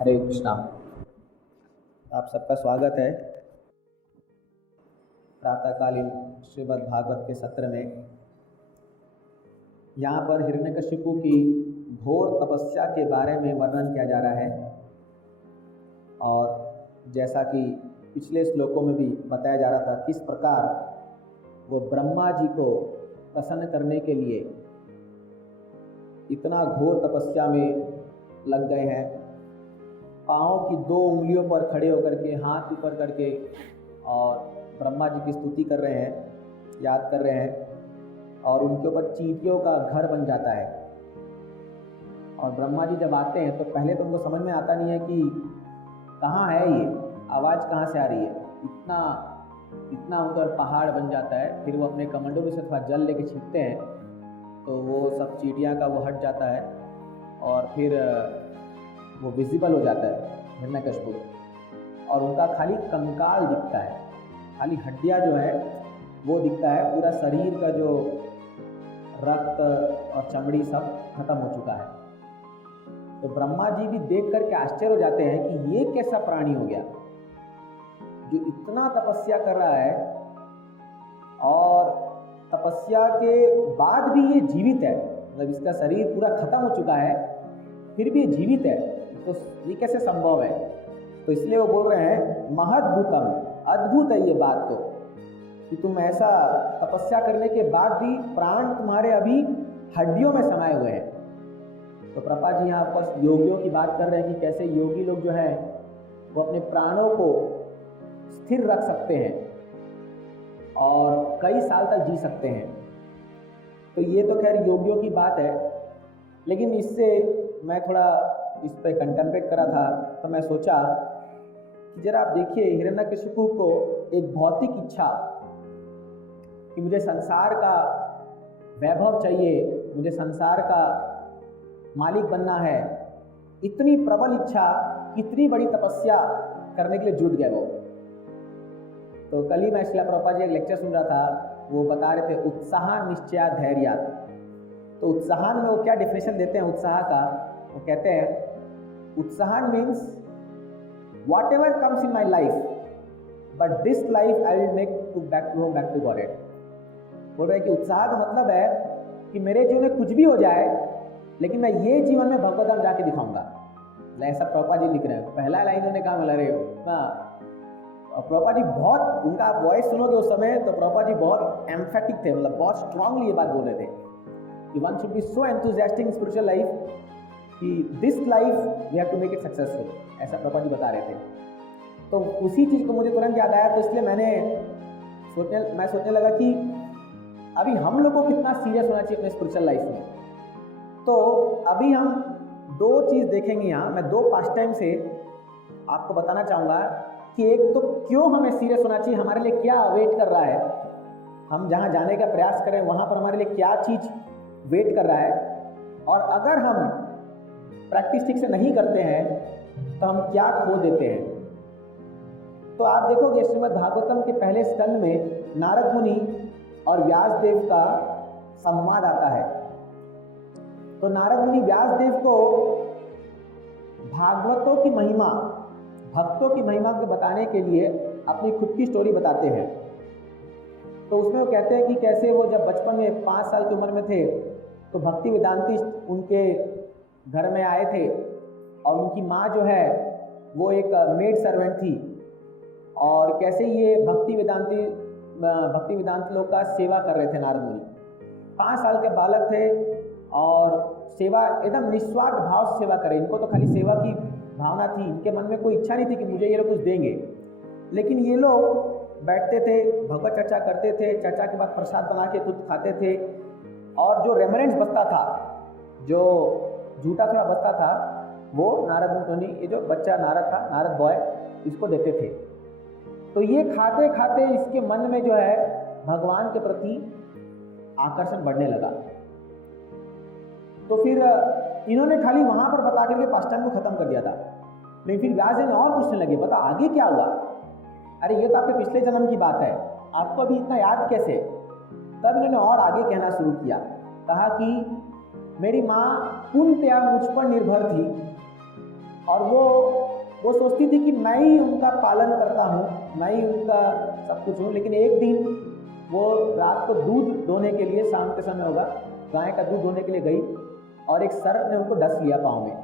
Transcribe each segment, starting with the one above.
हरे कृष्णा। आप सबका स्वागत है प्रातःकालीन श्रीमद् भागवत के सत्र में। यहाँ पर हिरण्यकशिपु की घोर तपस्या के बारे में वर्णन किया जा रहा है और जैसा कि पिछले श्लोकों में भी बताया जा रहा था किस प्रकार वो ब्रह्मा जी को प्रसन्न करने के लिए इतना घोर तपस्या में लग गए हैं। पाँव की 2 उंगलियों पर खड़े होकर के हाथ ऊपर करके और ब्रह्मा जी की स्तुति कर रहे हैं, याद कर रहे हैं और उनके ऊपर चींटियों का घर बन जाता है। और ब्रह्मा जी जब आते हैं तो पहले तो उनको समझ में आता नहीं है कि कहाँ है ये, आवाज़ कहाँ से आ रही है। इतना उनका पहाड़ बन जाता है। फिर वो अपने कमंडलों में से थोड़ा जल लेके छींटते हैं तो वो सब चींटियाँ का वो हट जाता है और फिर वो विजिबल हो जाता है हिरण्यकशिपु और उनका खाली कंकाल दिखता है, खाली हड्डियाँ जो है वो दिखता है। पूरा शरीर का जो रक्त और चमड़ी सब खत्म हो चुका है। तो ब्रह्मा जी भी देख करके आश्चर्य हो जाते हैं कि ये कैसा प्राणी हो गया जो इतना तपस्या कर रहा है और तपस्या के बाद भी ये जीवित है। मतलब इसका शरीर पूरा खत्म हो चुका है फिर भी ये जीवित है, तो ये कैसे संभव है। तो इसलिए वो बोल रहे हैं महद्भुतम, अद्भुत है ये बात तो कि तुम ऐसा तपस्या करने के बाद भी प्राण तुम्हारे अभी हड्डियों में समाये हुए हैं। तो प्रभा जी यहाँ बस योगियों की बात कर रहे हैं कि कैसे योगी लोग जो है वो अपने प्राणों को स्थिर रख सकते हैं और कई साल तक जी सकते हैं। तो ये तो खैर योगियों की बात है, लेकिन इससे मैं थोड़ा इस पर कंटेम्पलेट करा था तो मैं सोचा कि जरा आप देखिए हिरण्यकशिपु को एक भौतिक इच्छा कि मुझे संसार का वैभव चाहिए, मुझे संसार का मालिक बनना है, इतनी प्रबल इच्छा कितनी बड़ी तपस्या करने के लिए जुट गए वो। तो कल ही मैं श्रील प्रभुपाद जी एक लेक्चर सुन रहा था, वो बता रहे थे उत्साह निश्चया धैर्य। तो उत्साह में वो क्या डेफिनेशन देते हैं उत्साह का, वो कहते हैं उत्साह means whatever comes in my life but this life I will make to back to home, back to God. बोल रहे हैं कि उत्साह का मतलब है कि मेरे जीवन में कुछ भी हो जाए लेकिन मैं ये जीवन में भगवत धाम जाके दिखाऊंगा। ऐसा प्रभुपाद जी लिख रहे हैं। पहला लाइन उन्होंने कहा मिला रहे हो प्रभुपाद जी बहुत, उनका आप वॉइस सुनोगे उस समय तो प्रभुपाद जी बहुत एम्फेटिक थे, मतलब बहुत स्ट्रांगली ये बात बोल रहे थे कि one should be so enthusiastic in spiritual life कि this life we have to make it successful, ऐसा प्रभुपाद जी बता रहे थे। तो उसी चीज़ को मुझे तुरंत याद आया, तो इसलिए मैं सोचने लगा कि अभी हम लोग को कितना सीरियस होना चाहिए अपने स्पिरिचुअल लाइफ में। तो अभी हम 2 चीज़ देखेंगे यहाँ। मैं 2 पास्ट टाइम से आपको बताना चाहूँगा कि एक तो क्यों हमें सीरियस होना चाहिए, हमारे लिए क्या वेट कर रहा है, हम जहाँ जाने का प्रयास करें वहाँ पर हमारे लिए क्या चीज़ वेट कर रहा है, और अगर हम प्रैक्टिस ठीक से नहीं करते हैं तो हम क्या खो देते हैं। तो आप देखोगे श्रीमद् भागवतम के पहले स्कंद में नारद मुनि और व्यासदेव का संवाद आता है। तो नारद मुनि व्यासदेव को भागवतों की महिमा, भक्तों की महिमा को बताने के लिए अपनी खुद की स्टोरी बताते हैं। तो उसमें वो कहते हैं कि कैसे वो जब बचपन में 5 साल की उम्र में थे तो भक्ति वेदांती उनके घर में आए थे और उनकी माँ जो है वो एक मेड सर्वेंट थी, और कैसे ये भक्ति वेदांत लोग का सेवा कर रहे थे। नारद मुनि 5 साल के बालक थे और सेवा एकदम निस्वार्थ भाव से सेवा करें। इनको तो खाली सेवा की भावना थी, इनके मन में कोई इच्छा नहीं थी कि मुझे ये लोग कुछ देंगे। लेकिन ये लोग बैठते थे, भगवत चर्चा करते थे, चर्चा के बाद प्रसाद बना के खुद खाते थे और जो रेमरेंस बचता था, जो झूठा थोड़ा बचता था, वो नारद मुनि, ये जो बच्चा नारद था, नारद बॉय, इसको देते थे। तो ये खाते खाते इसके मन में जो है भगवान के प्रति आकर्षण बढ़ने लगा। तो फिर इन्होंने खाली वहां पर बता करके पास्टाइम को खत्म कर दिया था। लेकिन फिर व्यास जी ने और पूछने लगे, बता आगे क्या हुआ। अरे ये तो आपके पिछले जन्म की बात है, आपको अभी इतना याद कैसे। तब इन्होंने और आगे कहना शुरू किया, कहा कि मेरी माँ पूर्णतया मुझ पर निर्भर थी और वो वो सोचती थी कि मैं ही उनका पालन करता हूँ, मैं ही उनका सब कुछ हूँ। लेकिन एक दिन वो रात को दूध दोने के लिए, शाम के समय होगा, गाय का दूध दोने के लिए गई और एक सर्प ने उनको डस लिया पाँव में,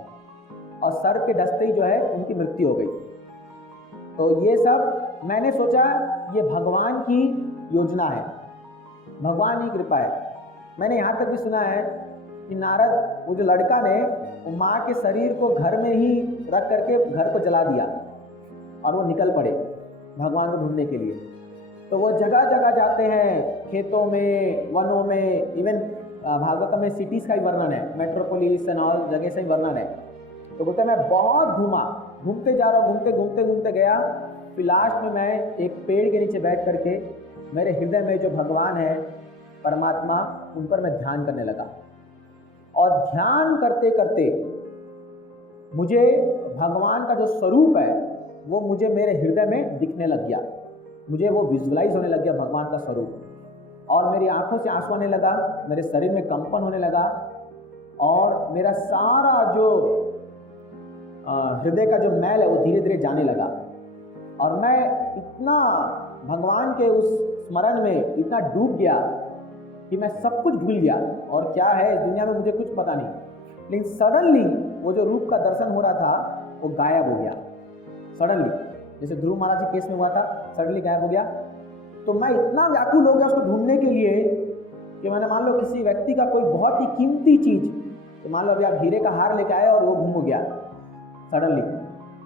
और सर्प के डसते ही जो है उनकी मृत्यु हो गई। तो ये सब मैंने सोचा ये भगवान की योजना है, भगवान की कृपा है। मैंने यहाँ तक भी सुना है कि नारद, वो जो लड़का ने, वो माँ के शरीर को घर में ही रख करके घर को जला दिया और वो निकल पड़े भगवान को ढूंढने के लिए। तो वो जगह जगह जाते हैं, खेतों में, वनों में, इवन भागवतम में सिटीज़ का ही वर्णन है, मेट्रोपोलिस एंड ऑल जगह से ही वर्णन है। तो बोलते हैं मैं बहुत घूमा, घूमते जा रहा हूँ, घूमते गया, फिर लास्ट में मैं एक पेड़ के नीचे बैठ करके मेरे हृदय में जो भगवान है, परमात्मा, उन पर मैं ध्यान करने लगा। और ध्यान करते करते मुझे भगवान का जो स्वरूप है वो मुझे मेरे हृदय में दिखने लग गया, मुझे वो विजुअलाइज होने लग गया भगवान का स्वरूप, और मेरी आंखों से आंसू आने लगा, मेरे शरीर में कंपन होने लगा, और मेरा सारा जो हृदय का जो मैल है वो धीरे धीरे जाने लगा। और मैं इतना भगवान के उस स्मरण में इतना डूब गया कि मैं सब कुछ भूल गया, और क्या है इस दुनिया में मुझे कुछ पता नहीं। लेकिन सडनली वो जो रूप का दर्शन हो रहा था वो गायब हो गया, सडनली, जैसे ध्रुव महाराज के केस में हुआ था, सडनली गायब हो गया। तो मैं इतना व्याकुल हो गया उसको ढूंढने के लिए कि मैंने, मान लो किसी व्यक्ति का कोई बहुत ही कीमती चीज, तो मान लो अभी आप हीरे का हार लेके आए और वो गुम हो गया सडनली,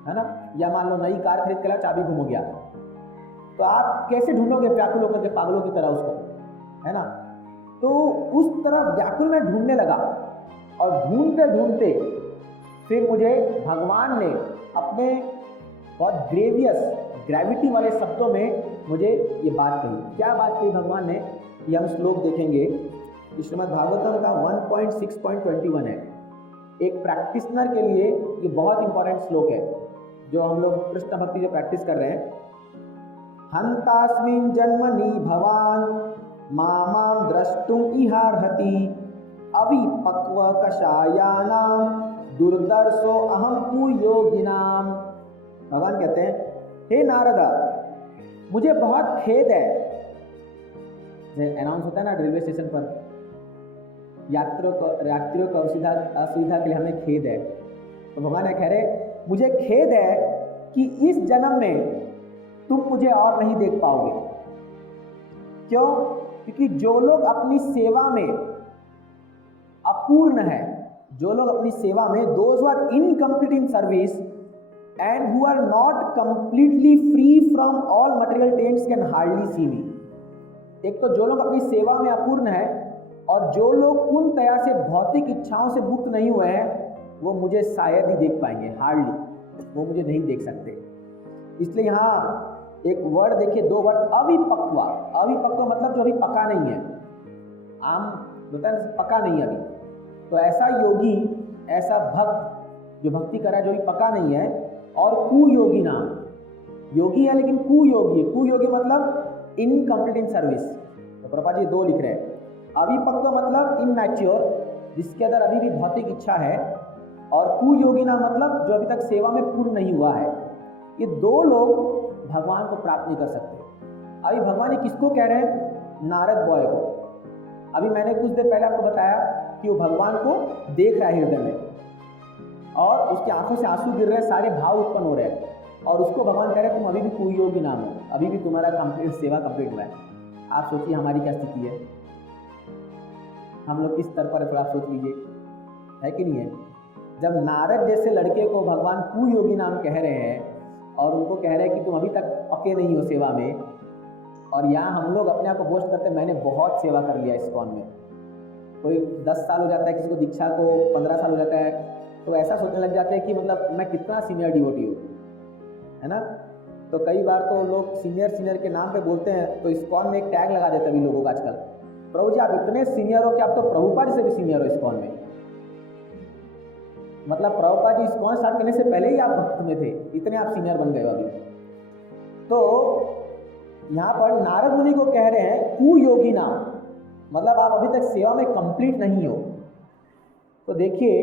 है ना, या मान लो नई कार खरीद के लाए, चाबी गुम हो गया, तो आप कैसे ढूंढोगे व्याकुल होकर के पागलों की तरह उसको, है ना। तो उस तरह व्याकुल में ढूंढने लगा, और ढूंढते ढूंढते फिर मुझे भगवान ने अपने बहुत ग्रेविटी वाले शब्दों में मुझे ये बात कही। क्या बात कही भगवान ने, ये हम श्लोक देखेंगे। श्रीमद् भागवतम का 1.6.21 है। एक प्रैक्टिशनर के लिए ये बहुत इंपॉर्टेंट श्लोक है, जो हम लोग कृष्ण भक्ति जो प्रैक्टिस कर रहे हैं। हंतास्मिन् जन्मनि भवान मामां द्रष्टुम इहार्हति अविपक्व कषायानाम दुर्दर्शो अहम कुयोगिनाम। भगवान कहते हैं, हे नारदा, मुझे बहुत खेद है। अनाउंस होता है ना रेलवे स्टेशन पर, यात्रियों को असुविधा के लिए हमें खेद है। तो भगवान कह रहे, मुझे खेद है कि इस जन्म में तुम मुझे और नहीं देख पाओगे। क्यों? क्योंकि जो लोग अपनी सेवा में अपूर्ण है, जो लोग अपनी सेवा में, those are incomplete in service and who are not completely free from all material taints can hardly see me. एक तो जो लोग अपनी सेवा में अपूर्ण है, और जो लोग पूर्णतया से भौतिक इच्छाओं से मुक्त नहीं हुए हैं, वो मुझे शायद ही देख पाएंगे, हार्डली, वो मुझे नहीं देख सकते। इसलिए यहाँ एक वर्ड देखिए, दो वर्ड, अविपक्व। अविपक्व मतलब जो अभी पका नहीं है, आम होता है पका नहीं अभी। तो ऐसा योगी, ऐसा भक्त जो भक्ति कर रहा है, जो भी पका नहीं है, और कुयोगी नाम, योगी है लेकिन कुयोगी है। कुयोगी मतलब इनकम्प्लीट इन सर्विस। तो प्रभुपाद जी दो लिख रहे हैं। अविपक्व मतलब इमैच्योर, जिसके अंदर अभी भी भौतिक इच्छा है, और कुयोगी नाम मतलब जो अभी तक सेवा में पूर्ण नहीं हुआ है। ये दो लोग भगवान को प्राप्त नहीं कर सकते। अभी भगवान किसको कह रहे हैं? नारद बॉय को। अभी मैंने कुछ देर पहले आपको बताया कि वो भगवान को देख रहा है हृदय में, और उसकी आंखों से आंसू गिर रहे हैं, सारे भाव उत्पन्न हो रहे हैं, और उसको भगवान कह रहे हैं तुम अभी भी कुयोगी नाम हो, अभी भी तुम्हारा कंप्लीट सेवा कंप्लीट हुआ है। आप सोचिए हमारी क्या स्थिति है, हम लोग किस स्तर पर है, थोड़ा सोच लीजिए, है कि नहीं है। जब नारद जैसे लड़के को भगवान कुयोगी नाम कह रहे हैं, और उनको कह रहे हैं कि तुम अभी तक पके नहीं हो सेवा में, और यहाँ हम लोग अपने आप को बोस्ट करते हैं मैंने बहुत सेवा कर लिया इस्कॉन में। कोई 10 साल हो जाता है, किसी को दीक्षा को 15 साल हो जाता है, तो ऐसा सोचने लग जाते हैं कि मतलब मैं कितना सीनियर डिवोटी हूँ, है ना। तो कई बार तो लोग सीनियर के नाम पे बोलते हैं, तो इस्कॉन में एक टैग लगा देते हैं अभी लोगों का आजकल, प्रभु जी आप इतने सीनियर हो कि आप तो प्रभुपाद से भी सीनियर हो इस्कॉन में। मतलब प्रभुपाद जी इस्कॉन स्टार्ट करने से पहले ही आप भक्त में थे, इतने आप सीनियर बन गए अभी। तो यहाँ पर नारद मुनि को कह रहे हैं कुयोगी नाम, मतलब आप अभी तक सेवा में कंप्लीट नहीं हो। तो देखिए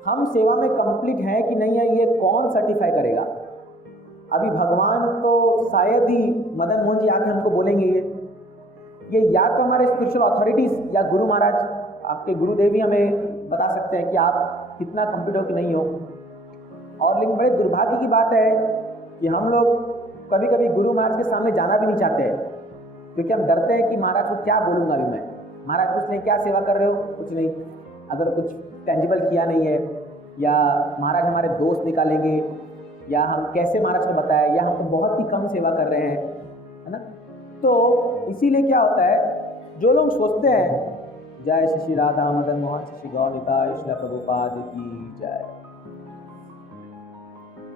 हम सेवा में कंप्लीट हैं कि नहीं है, ये कौन सर्टिफाई करेगा? अभी भगवान तो शायद ही मदन मोहन जी आके हमको बोलेंगे ये या तो हमारे स्पिरिचुअल अथॉरिटीज़ या गुरु महाराज, आपके गुरुदेव ही हमें बता सकते हैं कि आप कितना कंप्लीट हो कि नहीं हो। और लेकिन बड़े दुर्भाग्य की बात है कि हम लोग कभी कभी गुरु महाराज के सामने जाना भी नहीं चाहते हैं, क्योंकि हम डरते हैं कि महाराज को क्या बोलूँगा अभी मैं, महाराज पूछ लें क्या सेवा कर रहे हो, कुछ नहीं, अगर कुछ टेंजिबल किया नहीं है, या महाराज हमारे दोस्त निकालेंगे, या हम कैसे महाराज को बताएं, या हम तो बहुत ही कम सेवा कर रहे हैं, है ना। तो इसीलिए क्या होता है, जो लोग सोचते हैं जय श्री राधा मदन मोहन श्री गौर निताय श्री प्रभुपाद की जय,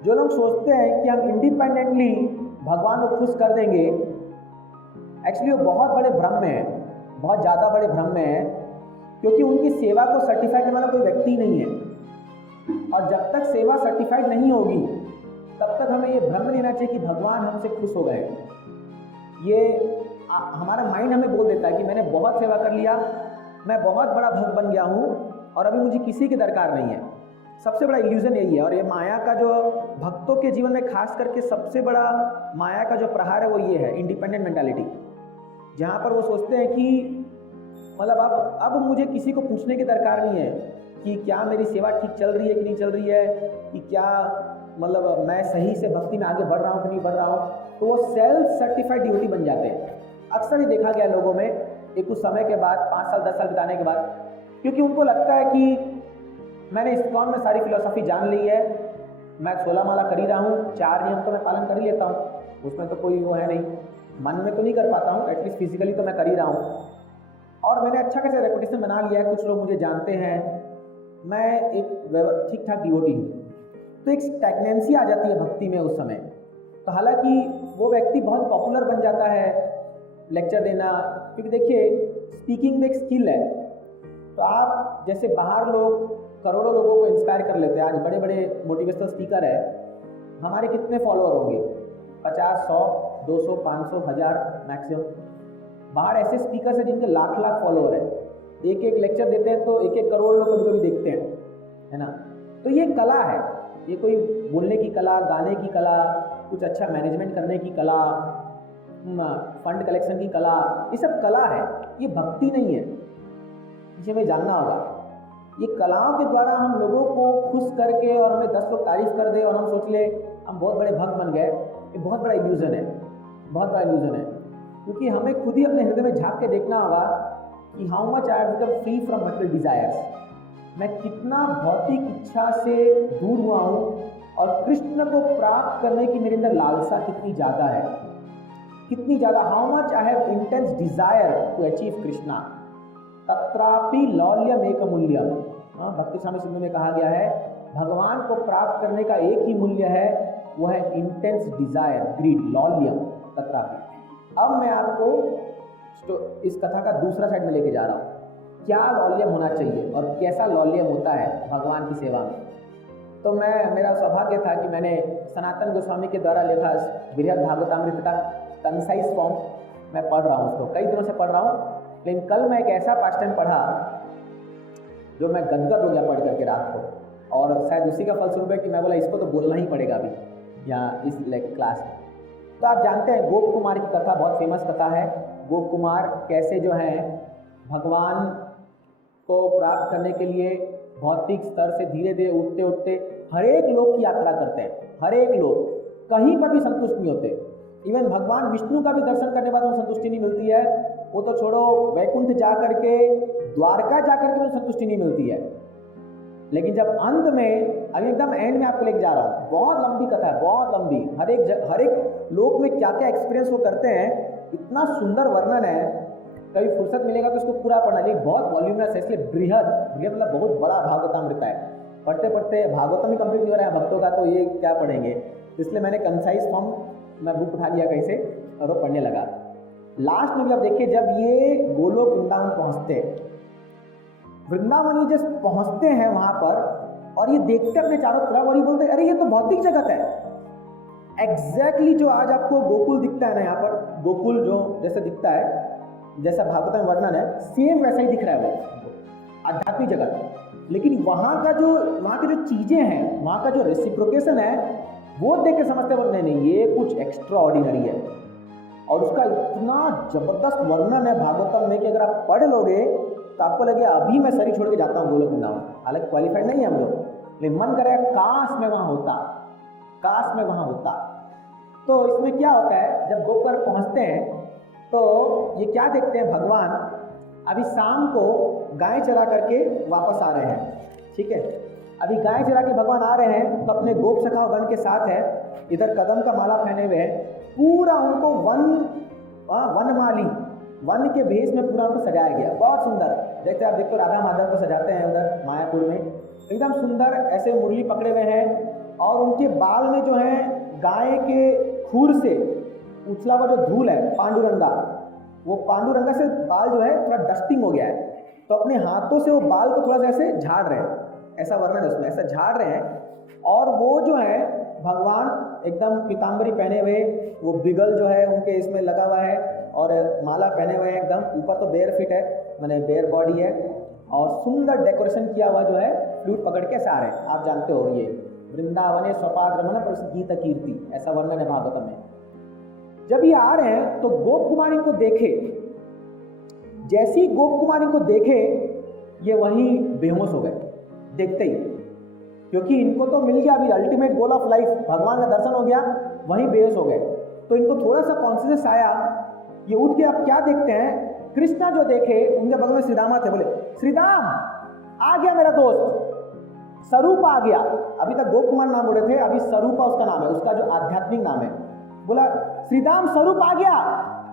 जो लोग सोचते हैं कि हम इंडिपेंडेंटली भगवान को खुश कर देंगे, एक्चुअली वो बहुत बड़े भ्रम में है, बहुत ज़्यादा बड़े भ्रम में है, क्योंकि उनकी सेवा को सर्टिफाई करने वाला कोई व्यक्ति नहीं है। और जब तक सेवा सर्टिफाइड नहीं होगी तब तक हमें ये भ्रम नहीं लेना चाहिए कि भगवान हमसे खुश हो गए। ये हमारा माइंड हमें बोल देता है कि मैंने बहुत सेवा कर लिया, मैं बहुत बड़ा भक्त बन गया हूँ और अभी मुझे किसी की दरकार नहीं है। सबसे बड़ा इल्यूजन यही है, और ये माया का जो भक्तों के जीवन में खास करके सबसे बड़ा माया का जो प्रहार है वो ये है, इंडिपेंडेंट मेंटालिटी, जहाँ पर वो सोचते हैं कि मतलब अब मुझे किसी को पूछने की दरकार नहीं है कि क्या मेरी सेवा ठीक चल रही है कि नहीं चल रही है, कि क्या मतलब मैं सही से भक्ति में आगे बढ़ रहा हूँ कि नहीं बढ़ रहा हूँ। तो वो सेल्फ सर्टिफाइड डिवोटी बन जाते हैं। अक्सर ही देखा गया लोगों में एक कुछ समय के बाद, 5 साल 10 साल बिताने के बाद, क्योंकि उनको लगता है कि मैंने इस्कॉन में सारी फिलॉसफी जान ली है, मैं 16 माला कर ही रहा हूँ, 4 नियम तो मैं पालन कर ही लेता हूँ, उसमें तो कोई वो है नहीं, मन में तो नहीं कर पाता हूँ, एटलीस्ट फिजिकली तो मैं कर ही रहा हूँ, और मैंने अच्छा खासा रेपुटेशन बना लिया है, कुछ लोग मुझे जानते हैं, मैं एक ठीक ठाक डिवोटी हूँ। तो एक स्टैग्नेंसी आ जाती है भक्ति में उस समय। तो हालांकि वो व्यक्ति बहुत पॉपुलर बन जाता है लेक्चर देना, क्योंकि देखिए स्पीकिंग में एक स्किल है। तो आप जैसे बाहर लोग करोड़ों लोगों को इंस्पायर कर लेते हैं, आज बड़े बड़े मोटिवेशनल स्पीकर है, हमारे कितने फॉलोअर होंगे? 50, 100, 200, 500, 1000 मैक्सिमम। बाहर ऐसे स्पीकर हैं जिनके लाख लाख फॉलोअर है, एक एक लेक्चर देते हैं तो 1-1 करोड़ लोग कभी कभी देखते हैं, है ना। तो ये कला है, ये कोई बोलने की कला, गाने की कला, कुछ अच्छा मैनेजमेंट करने की कला, फंड कलेक्शन की कला, ये सब कला है, ये भक्ति नहीं है। इसे हमें जानना होगा। ये कलाओं के द्वारा हम लोगों को खुश करके और हमें 10 लोग तारीफ कर दे और हम सोच ले हम बहुत बड़े भक्त बन गए, ये बहुत बड़ा इल्यूजन है, बहुत बड़ा इल्यूजन है। क्योंकि हमें खुद ही अपने हृदय में झांक के देखना होगा कि how much I have become free from material desires, मैं कितना भौतिक इच्छा से दूर हुआ हूँ और कृष्ण को प्राप्त करने की मेरे अंदर लालसा कितनी ज़्यादा है, कितनी ज़्यादा। How much I have intense desire to achieve Krishna तत्रापि लौल्यम एक मूल्यम। हाँ, भक्ति स्वामी सिंधु में कहा गया है भगवान को प्राप्त करने का एक ही मूल्य है, वो है इंटेंस डिजायर, ग्रीड, लौल्यम तत्रापि। अब मैं आपको इस कथा का दूसरा साइड में लेके जा रहा हूँ, क्या लौल्यम होना चाहिए और कैसा लौल्यम होता है भगवान की सेवा में। तो मेरा सौभाग्य था कि मैंने सनातन गोस्वामी के द्वारा लिखा बृहद भागवतामृत का कंसाइज फॉर्म मैं पढ़ रहा हूँ, उसको कई दिनों से पढ़ रहा हूँ। लेकिन कल मैं एक ऐसा पास्ट टाइम पढ़ा जो मैं गदगद हो गया पढ़ करके रात को, और शायद उसी का फलस्वरूप है कि मैं बोला इसको तो बोलना ही पड़ेगा अभी यहाँ इस क्लास में। तो आप जानते हैं गोप कुमार की कथा बहुत फेमस कथा है। गोप कुमार कैसे जो है भगवान को प्राप्त करने के लिए भौतिक स्तर से धीरे धीरे उठते उठते हर एक लोक की यात्रा करते हैं, हर एक लोक, कहीं पर भी संतुष्ट नहीं होते। इवन भगवान विष्णु का भी दर्शन करने के बाद उन्हें संतुष्टि नहीं मिलती है, वो तो छोड़ो वैकुंठ जा करके, द्वारका जा करके भी संतुष्टि नहीं मिलती है। लेकिन जब अंत में, अभी एकदम एंड में आपको लेके जा रहा हूँ, बहुत लंबी कथा है, बहुत लंबी, हर एक लोक में क्या क्या एक्सपीरियंस वो करते हैं, इतना सुंदर वर्णन है, कभी फुर्सत मिलेगा तो इसको पूरा पढ़ना। लेकिन बहुत वॉल्यूमस है, इसलिए बृहद मतलब बहुत बड़ा भागवतामृत है। पढ़ते पढ़ते भागवतम ही कंप्लीट नहीं हो रहा है भक्तों का, तो ये क्या पढ़ेंगे। इसलिए मैंने कंसाइज फॉर्म मैं बुक उठा लिया कहीं से और वो पढ़ने लगा। लास्ट में भी आप देखिए, जब ये गोलोक वृंदावन पहुँचते, वृंदावन ये जब पहुँचते हैं वहाँ पर और ये देखते अपने चारों तरफ और ये बोलते अरे ये तो भौतिक जगत है। एग्जैक्टली जो आज आपको गोकुल दिखता है ना, यहाँ पर गोकुल जो जैसे दिखता है, जैसा भागवत में वर्णन है, सेम वैसा ही दिख रहा है वो आध्यात्मिक जगत। लेकिन वहाँ की जो चीज़ें हैं, वहाँ का जो रेसिप्रोकेशन है, वो देख के समझते हैं नहीं नहीं ये कुछ एक्स्ट्रा ऑर्डिनरी है। और उसका इतना जबरदस्त वर्णन है भागवतम में कि अगर आप पढ़ लोगे तो आपको लगे अभी मैं शरीर छोड़ के जाता हूँ गोलोक वृंदावन। हालांकि क्वालिफाइड नहीं है हम लोग, लेकिन मन करेगा काश में वहाँ होता, काश में वहाँ होता। तो इसमें क्या होता है, जब गोपर पहुँचते हैं तो ये क्या देखते हैं, भगवान अभी शाम को गाय चरा करके वापस आ रहे हैं। ठीक है, अभी गाय चरा के भगवान आ रहे हैं तो अपने गोप सखा गण के साथ है, इधर कदम का माला पहने हुए हैं, पूरा उनको वनमाली वन के भेष में पूरा उनको सजाया गया, बहुत सुंदर। जैसे आप देखते हो राधा माधव को सजाते हैं उधर मायापुर में, एकदम सुंदर ऐसे मुरली पकड़े हुए हैं। और उनके बाल में जो है गाय के खूर से उछला हुआ जो धूल है पांडुरंगा, वो पांडुरंगा से बाल जो है थोड़ा डस्टिंग हो गया है, तो अपने हाथों से वो बाल को थोड़ा सा ऐसे झाड़ रहे हैं, ऐसा वर्णन है उसमें, ऐसा झाड़ रहे हैं। और वो जो है भगवान एकदम पीताम्बरी पहने हुए, वो बिगल जो है उनके इसमें लगा हुआ है और माला पहने हुए हैं एकदम, ऊपर तो बेयर फिट है, मैंने बेयर बॉडी है, और सुंदर डेकोरेशन किया हुआ जो है फ्लूट पकड़ के आ रहे हैं। आप जानते हो ये वृंदावने स्वपाद रमन गीत कीर्ति, ऐसा वर्णन है भागवतम में। जब ये आ रहे हैं तो गोप कुमारी को देखे, जैसी गोप कुमारी को देखे ये वहीं बेहोश हो गए देखते ही, क्योंकि इनको तो मिल गया अभी अल्टीमेट गोल ऑफ लाइफ, भगवान का दर्शन हो गया, वहीं बेहोश हो गए। तो इनको थोड़ा सा कॉन्शियस आया, ये उठ के अब क्या देखते हैं, कृष्णा जो देखे उनके बगल में श्रीदामा थे, बोले श्रीदाम आ गया मेरा दोस्त, स्वरूप आ गया। अभी तक गोप कुमार नाम बोले थे, अभी स्वरूपा उसका नाम है, उसका जो आध्यात्मिक नाम है। बोला श्रीदाम स्वरूप आ गया,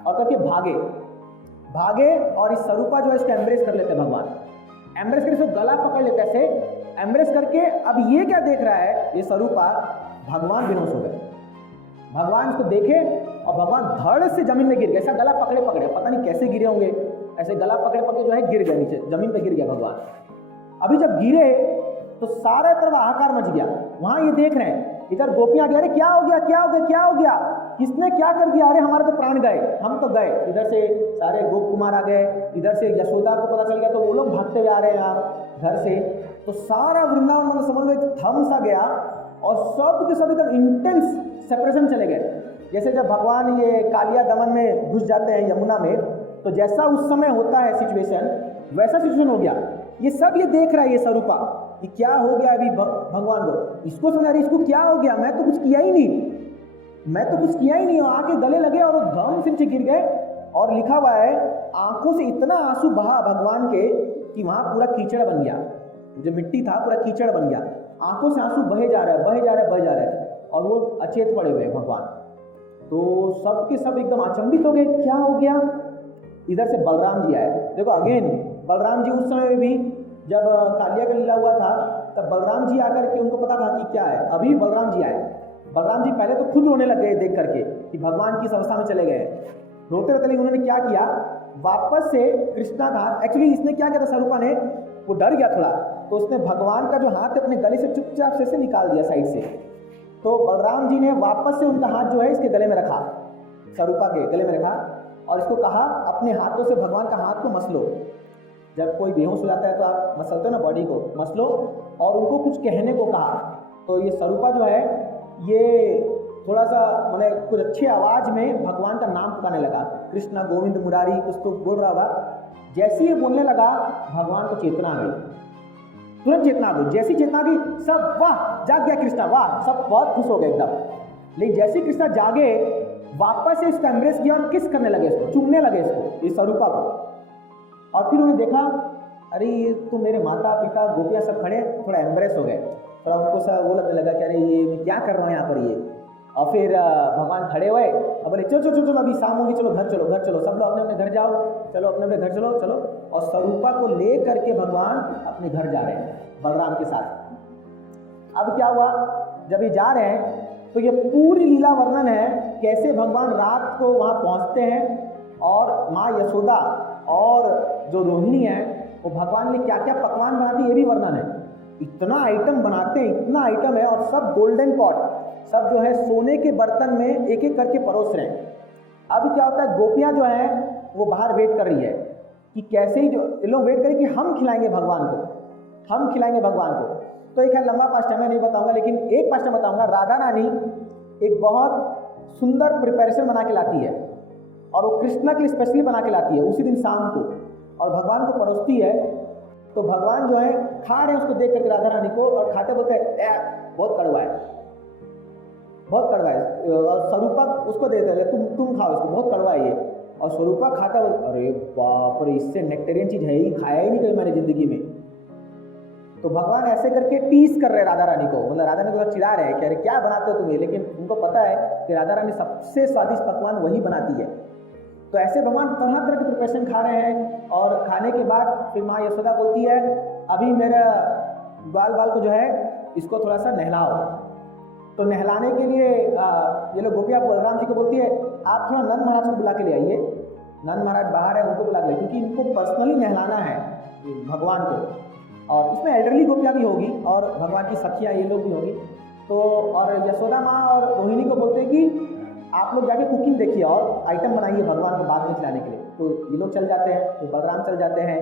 और करके भागे और इस स्वरूपा जो है इसको एम्ब्रेस कर लेते भगवान, एम्ब्रेस करके इसको गला पकड़ लेते ऐसे एम्ब्रेस करके। अब ये क्या देख रहा है, ये स्वरूपा, भगवान बेहोश हो गए। भगवान इसको देखे और भगवान धड़ से जमीन में गिर गए, ऐसा गला पकड़े पता नहीं कैसे गिरे होंगे, ऐसे गला पकड़े जो है गिर गए नीचे, जमीन पे गिर गया भगवान। अभी जब गिरे तो सारे तरफ हाहाकार मच गया। वहां ये देख रहे हैं, इधर गोपियां कह रहे क्या हो गया, क्या हो गया, क्या हो गया, किसने क्या कर दिया, अरे हमारे तो प्राण गए, हम तो गए। इधर से सारे गोप कुमार आ गए, इधर से यशोदा को पता चल गया तो वो लोग भागते हुए आ रहे हैं यहाँ घर से। तो सारा वृंदावन मतलब समझ लो थम सा गया, और सब के सब एकदम इंटेंस सेपरेशन चले गए। जैसे जब भगवान ये कालिया दमन में घुस जाते हैं यमुना में, तो जैसा उस समय होता है सिचुएशन, वैसा सिचुएशन हो गया। ये सब ये देख रहा है, ये स्वरूपा कि क्या हो गया अभी भगवान को, इसको समझ रही इसको क्या हो गया, मैं तो कुछ किया ही नहीं, आके गले लगे और वो धम से नीचे गिर गए। और लिखा हुआ है आंखों से इतना आंसू बहा भगवान के कि वहां पूरा कीचड़ बन गया, जो मिट्टी था पूरा कीचड़ बन गया, आंखों से आंसू बहे जा रहे हैं, और वो अचेत पड़े हुए भगवान। तो सब के सब एकदम अचंभित हो गए, क्या हो गया। इधर से बलराम जी आए, देखो अगेन बलराम जी उस समय भी जब कालिया का लीला हुआ था तब बलराम जी आकर के उनको पता था कि क्या है। अभी बलराम जी आए, बलराम जी पहले तो खुद रोने लग गए देख करके कि भगवान किस अवस्था में चले गए। रोते रोते उन्होंने क्या किया, वापस से कृष्णा का हाथ, एक्चुअली इसने क्या किया था स्वरूपा ने, वो डर गया थोड़ा, तो उसने भगवान का जो हाथ है अपने गले से चुपचाप से निकाल दिया साइड से। तो बलराम जी ने वापस से उनका हाथ जो है इसके गले में रखा, स्वरूपा के गले में रखा, और इसको कहा अपने हाथों से भगवान का हाथ को मस लो। जब कोई बेहोश हो जाता है तो आप मसलते हो ना बॉडी को, मस लो। और उनको कुछ कहने को कहा। तो ये स्वरूपा जो है ये थोड़ा सा मैंने कुछ अच्छी आवाज में भगवान का नाम पुकारने लगा, कृष्णा गोविंद मुरारी कुछ तो बोल रहा होगा। जैसे ही बोलने लगा भगवान को चेतना आ गई, तुरंत चेतना आ गई। जैसी चेतना आ गई सब वाह जाग गया कृष्णा, वाह, सब बहुत खुश हो गए एकदम। लेकिन जैसे कृष्णा जागे वापस से इसको एम्ब्रेस किया और किस करने लगे, इसको चूमने लगे, इसको इस स्वरूपा को। और फिर उन्हें देखा अरे ये तो मेरे माता पिता गोपियां सब खड़े, थोड़ा एम्ब्रेस हो गए, थोड़ा उनको सा वो लगने लगा कि अरे ये मैं क्या कर रहा हूँ यहाँ पर ये। और फिर भगवान खड़े हुए और बोले चलो चलो चलो अभी शाम होगी, चलो घर चलो, घर चलो, सब लोग अपने अपने घर जाओ, चलो अपने अपने घर चलो चलो। और स्वरूपा को ले करके भगवान अपने घर जा रहे हैं बलराम के साथ। अब क्या हुआ, जब ये जा रहे हैं तो ये पूरी लीला वर्णन है कैसे भगवान रात को वहाँ पहुँचते हैं और माँ यशोदा और जो रोहिणी है वो भगवान ने क्या क्या पकवान बनाती है ये भी वर्णन है। इतना आइटम बनाते हैं, इतना आइटम है, और सब गोल्डन पॉट, सब जो है सोने के बर्तन में एक एक करके परोस रहे हैं। अब क्या होता है, गोपियाँ जो हैं वो बाहर वेट कर रही है कि कैसे ही जो लोग वेट करें कि हम खिलाएंगे भगवान को, हम खिलाएंगे भगवान को। तो एक है लंबा पास्ट है, मैं नहीं बताऊंगा, लेकिन एक पास्ट बताऊंगा। राधा रानी एक बहुत सुंदर प्रिपरेशन बना के लाती है और वो कृष्णा के लिए स्पेशली बना के लाती है उसी दिन शाम को, और भगवान को परोसती है। तो भगवान जो है खा रहे हैं उसको देख करके राधा रानी को, और खाते बोलते हैं बहुत कड़वा है, बहुत कड़वा है। और स्वरूपा उसको देते हैं तुम खाओ इसको, बहुत कड़वा है ये। और स्वरूपा खाता बोलते अरे बाप रे, इससे नेक्टेरियन चीज है ही, खाया ही नहीं कभी मैंने जिंदगी में। तो भगवान ऐसे करके टीस कर रहे राधा रानी को, मतलब राधा रानी को चिढ़ा रहे हैं कि अरे क्या बनाते हो तुम्हें, लेकिन उनको पता है कि राधा रानी सबसे स्वादिष्ट पकवान वही बनाती है। तो ऐसे भगवान तरह तरह के प्रिपरेशन खा रहे हैं, और खाने के बाद फिर माँ यशोदा बोलती है अभी मेरा बाल बाल को जो है इसको थोड़ा सा नहलाओ। तो नहलाने के लिए ये लोग गोपियाँ बलराम जी को बोलती है आप थोड़ा नंद महाराज को बुला के ले आइए, नंद महाराज बाहर है उनको बुला के, क्योंकि इनको पर्सनली नहलाना है भगवान को। और इसमें एल्डरली गोपियाँ भी होगी और भगवान की सखियाँ ये लोग भी होगी। तो और यशोदा माँ और रोहिणी को बोलते हैं कि आप लोग जाके कुकिंग देखिए और आइटम बनाइए भगवान को बाद में खिलाने के लिए। तो ये लोग चल जाते हैं, तो बलराम चल जाते हैं।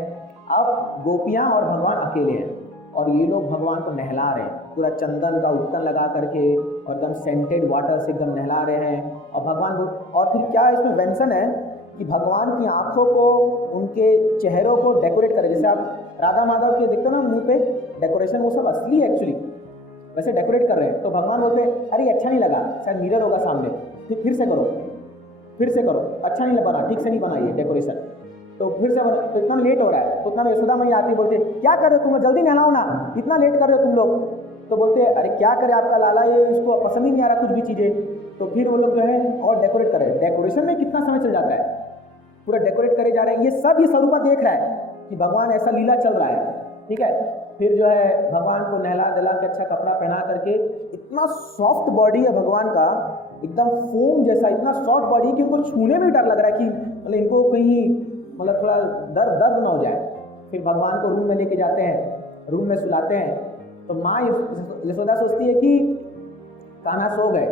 अब गोपियाँ और भगवान अकेले हैं, और ये लोग भगवान को नहला रहे हैं, पूरा चंदन का उत्तन लगा करके और एकदम सेंटेड वाटर से एकदम नहला रहे हैं। और भगवान को, और फिर क्या इसमें वेंशन है कि भगवान की आंखों को, उनके चेहरों को डेकोरेट करें। जैसे आप राधा माधव के देखते हो ना मुंह पे डेकोरेशन, वो सब असली है एक्चुअली, वैसे डेकोरेट कर रहे हैं। तो भगवान बोलते हैं अरे अच्छा नहीं लगा, शायद मिरर होगा सामने, फिर से करो, फिर से करो, अच्छा नहीं बना, ठीक से नहीं बना ये डेकोरेशन। तो फिर से बना, तो इतना लेट हो रहा है। तो इतना यशोदा मैया आती बोलते क्या कर रहे हो तुम, जल्दी नहलाओ ना, इतना लेट कर रहे हो तुम लोग। तो बोलते हैं अरे क्या करे आपका लाला, ये इसको पसंद ही नहीं आ रहा कुछ भी चीज़ें। तो फिर वो लोग जो है और डेकोरेट कर रहे हैं। डेकोरेशन में कितना समय चल जाता है, पूरा डेकोरेट करे जा रहे हैं। ये सब ये स्वरूपा देख रहा है कि भगवान ऐसा लीला चल रहा है, ठीक है। फिर जो है भगवान को नहला दिला के अच्छा कपड़ा पहना करके, इतना सॉफ्ट बॉडी है भगवान का, एकदम फोम जैसा, इतना सॉफ्ट बॉडी कि उनको छूने में डर लग रहा है कि मतलब इनको कहीं मतलब थोड़ा दर्द ना हो जाए। फिर भगवान को रूम में लेके जाते हैं, रूम में सुलाते हैं। तो माँ यशोदा सोचती है कि कान्हा सो गए,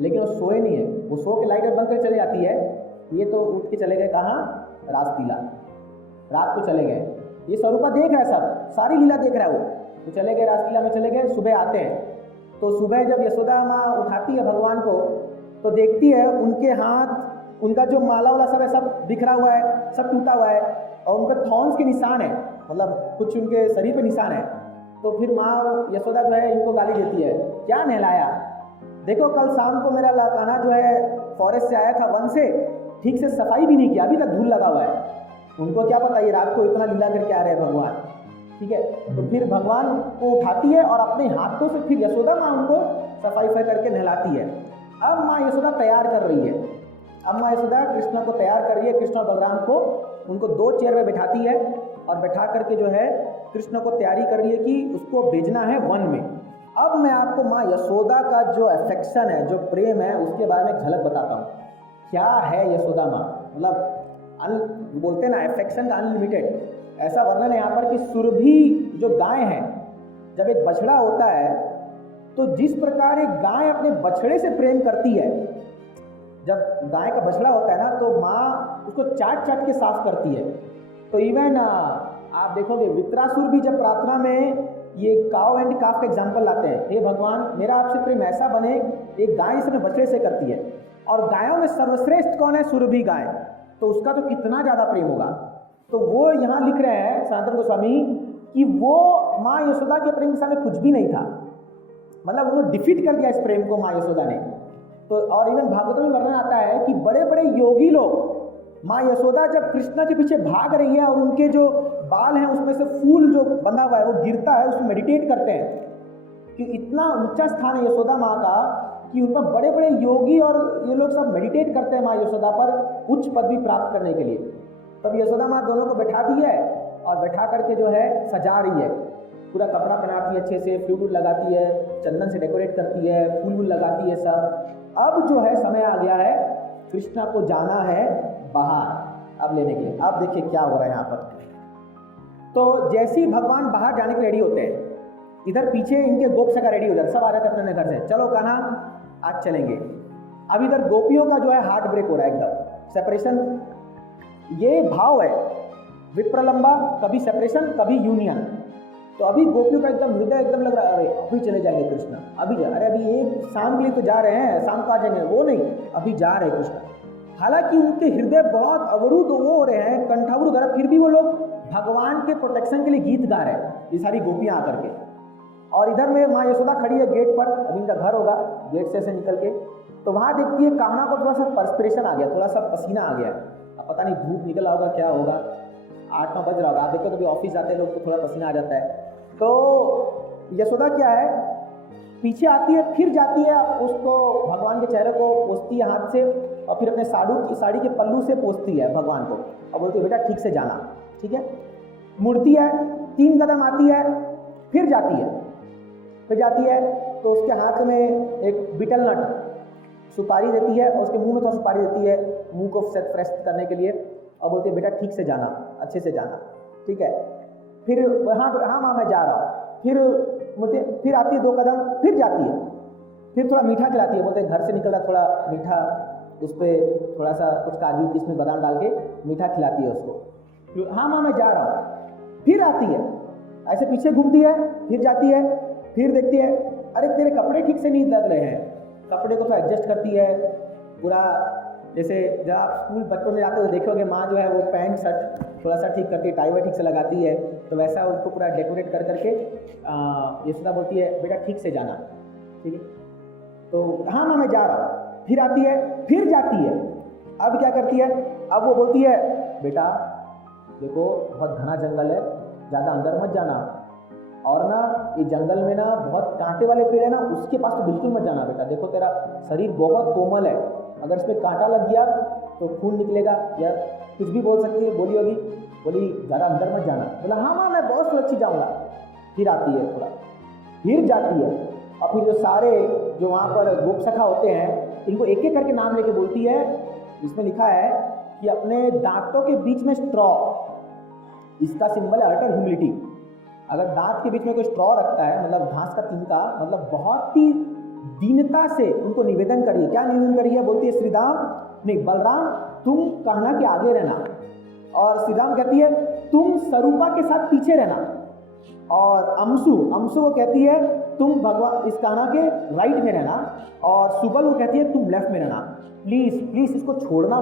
लेकिन वो सोए नहीं है, वो सो के लाइट बंद कर चले जाती है। ये तो उठ के चले गए कहाँ, रासलीला, रात को चले गए। ये स्वरूपा देख रहा है, सब सारी लीला देख रहा है वो। तो चले गए रासलीला में, चले गए। सुबह आते हैं, तो सुबह जब यशोदा माँ उठाती है भगवान को, तो देखती है उनके हाथ, उनका जो माला वाला सब है सब बिखरा हुआ है, सब टूटा हुआ है, और उन पर थॉर्न्स के निशान है, मतलब कुछ उनके शरीर पे निशान है। तो फिर माँ यशोदा जो है इनको गाली देती है, क्या नहलाया, देखो कल शाम को मेरा कान्हा जो है फॉरेस्ट से आया था, वन से, ठीक से सफाई भी नहीं किया, अभी तक धूल लगा हुआ है। उनको क्या पता ये रात को इतना लीला करके आ रहे हैं भगवान, ठीक है। तो फिर भगवान को उठाती है और अपने हाथों से फिर यशोदा माँ उनको सफाई करके नहलाती है। अब माँ यशोदा तैयार कर रही है, अब माँ यशोदा कृष्णा को तैयार कर रही है, कृष्ण और बलराम को, उनको 2 चेयर में बैठाती है और बैठा करके जो है कृष्ण को तैयारी कर रही है कि उसको भेजना है वन में। अब मैं आपको माँ यशोदा का जो अफेक्शन है, जो प्रेम है, उसके बारे में एक झलक बताता हूँ। क्या है यशोदा माँ, मतलब बोलते हैं ना अफेक्शन का अनलिमिटेड, ऐसा वर्णन है यहाँ पर कि सुरभि जो गाय है, जब एक बछड़ा होता है तो जिस प्रकार एक गाय अपने बछड़े से प्रेम करती है, जब गाय का बछड़ा होता है ना तो माँ उसको चाट चाट के साफ करती है। तो इवन आप देखोगे वित्रासुर भी जब प्रार्थना में ये काव एंड काफ का एग्जाम्पल लाते हैं, हे भगवान मेरा आपसे प्रेम ऐसा बने, एक गाय इसमें बछड़े से करती है, और गायों में सर्वश्रेष्ठ कौन है, सुरभि गाय, तो उसका तो कितना ज़्यादा प्रेम होगा। तो वो यहाँ लिख रहे हैं सनातन गोस्वामी कि वो माँ यशोदा के प्रेम के सामने कुछ भी नहीं था, मतलब उन्होंने डिफीट कर दिया इस प्रेम को माँ यशोदा ने। तो और इवन भागवत में वर्णन आता है कि बड़े बड़े योगी लोग, माँ यशोदा जब कृष्ण के पीछे भाग रही है और उनके जो बाल हैं उसमें से फूल जो बंधा हुआ है वो गिरता है, उसमें मेडिटेट करते हैं कि इतना ऊंचा स्थान है यशोदा माँ का कि उन पर बड़े बड़े योगी और ये लोग सब मेडिटेट करते हैं माँ यशोदा पर उच्च पदवी प्राप्त करने के लिए। तब यशोदा माँ दोनों को बैठा दी है और बैठा करके जो है सजा रही है, पूरा कपड़ा पहनाती है अच्छे से, फ्लूट लगाती है, चंदन से डेकोरेट करती है, फूल वूल लगाती है सब। अब जो है समय आ गया है कृष्णा को जाना है बाहर अब लेने के लिए। अब देखिए क्या हो रहा है यहाँ पर। तो जैसे ही भगवान बाहर जाने के रेडी होते हैं, इधर पीछे इनके गोप सखा रेडी हो जाते, सब आ रहे थे अपने घर से, चलो कान्हा आज चलेंगे। अब इधर गोपियों का जो है हार्ट ब्रेक हो रहा है, एकदम सेपरेशन, ये भाव है विप्रलंबा, कभी सेपरेशन कभी यूनियन। तो अभी गोपियों का एकदम हृदय एकदम लग रहा है, अरे अभी चले जाएंगे कृष्ण, अभी जा, अरे अभी एक शाम के लिए तो जा रहे हैं, शाम को आ जाएंगे, वो नहीं, अभी जा रहे कृष्ण। हालांकि उनके हृदय बहुत अवरुद्ध वो हो रहे हैं, कंठावरुद्ध हो रहा है, फिर भी वो लोग भगवान के प्रोटेक्शन के लिए गीत गा रहे हैं, ये सारी गोपियां आकर के। और इधर में माँ यशोदा खड़ी है गेट पर, अभी इनका घर होगा, गेट से ऐसे निकल के, तो वहाँ देखती है कान्हा को थोड़ा सा पर्सपिरेशन आ गया, थोड़ा सा पसीना आ गया। अब पता नहीं धूप निकला होगा, क्या होगा, 8-9 बज रहा होगा। आप देखो तो भी ऑफिस जाते लोग तो थोड़ा पसीना आ जाता है। तो यशोदा क्या है, पीछे आती है, फिर जाती है, उसको भगवान के चेहरे को पोंछती है हाथ से, और फिर अपने साड़ी के पल्लू से पोंछती है भगवान को, और बोलती है बेटा ठीक से जाना, ठीक है। मुड़ती है, 3 कदम आती है, फिर जाती है, तो उसके हाथ में एक बीटल नट सुपारी देती है, और उसके मुंह में थोड़ा सुपारी देती है, मुंह को सेट फ्रेश करने के लिए, और बोलती है बेटा ठीक से जाना, अच्छे से जाना, ठीक है। फिर हाँ माँ मैं जा रहा हूँ, फिर आती है 2 कदम, फिर जाती है, फिर थोड़ा मीठा खिलाती है, बोलते हैं घर से निकल रहा थोड़ा मीठा, उस पर थोड़ा सा कुछ काजू किशमिश बादाम डाल के मीठा खिलाती है उसको। फिर हाँ माँ मैं जा रहा हूँ, फिर आती है, ऐसे पीछे घूमती है, फिर जाती है, फिर देखती है अरे तेरे कपड़े ठीक से नहीं लग रहे हैं, कपड़े को तो एडजस्ट करती है पूरा, जैसे जब आप स्कूल बच्चों में जाते हो देखोगे माँ जो है वो पैंट शर्ट थोड़ा सा ठीक करती है, टाई वाई ठीक से लगाती है, तो वैसा उसको पूरा डेकोरेट कर करके यशोदा बोलती है बेटा ठीक से जाना, ठीक है। तो हाँ माँ मैं जा रहा हूँ, फिर आती है, फिर जाती है। अब क्या करती है, अब वो बोलती है बेटा देखो बहुत घना जंगल है, ज़्यादा अंदर मत जाना, और ना ये जंगल में ना बहुत कांटे वाले पेड़ है ना, उसके पास तो बिल्कुल मत जाना बेटा, देखो तेरा शरीर बहुत कोमल है, अगर इसमें कांटा लग गया तो खून निकलेगा, या कुछ भी बोल सकती है, बोली ज़्यादा अंदर मत जाना। बोला हाँ माँ मैं बहुत सुरक्षित जाऊँगा। फिर आती है थोड़ा, फिर जाती है, और फिर जो सारे जो वहाँ पर गोप सखा होते हैं इनको एक एक करके नाम लेके बोलती है, जिसमें लिखा है कि अपने दांतों के बीच में स्ट्रॉ, इसका सिंबल है अटर ह्यूमिलिटी। अगर दांत के बीच में कोई स्ट्रॉ रखता है, मतलब घास का तिनका, मतलब बहुत ही दीनता से उनको निवेदन करिए। क्या निवेदन करिए, बोलती है बलराम तुम कान्हा के आगे रहना, और श्री राम कहती है तुम स्वरूपा के साथ पीछे रहना, और अमसु को कहती है तुम भगवान इस कान्हा के राइट में रहना, और सुबल को कहती है तुम लेफ्ट में रहना। प्लीज इसको छोड़ना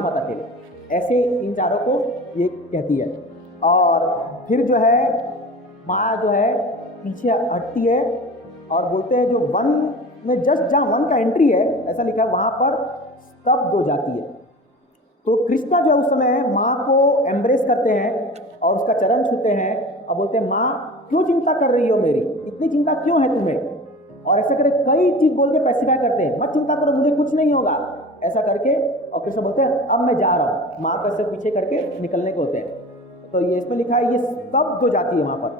मत अकेले, ऐसे इन चारों को ये कहती है। और फिर जो है माया जो है पीछे हटती है, और बोलते हैं जो वन में जस्ट जहाँ वन का एंट्री है ऐसा लिखा है वहाँ पर स्तब्ध हो जाती है। तो कृष्णा जो है उस समय माँ को एम्ब्रेस करते हैं और उसका चरण छूते हैं, और बोलते हैं माँ क्यों चिंता कर रही हो मेरी, इतनी चिंता क्यों है तुम्हें, और ऐसा करके कई चीज़ बोल के पैसिफाई करते हैं, मत चिंता करो मुझे कुछ नहीं होगा, ऐसा करके। और कृष्ण बोलते हैं अब मैं जा रहा हूँ, माँ का सिर पीछे करके निकलने को होते हैं। तो ये इसमें लिखा है ये स्तब्ध हो जाती है वहाँ पर,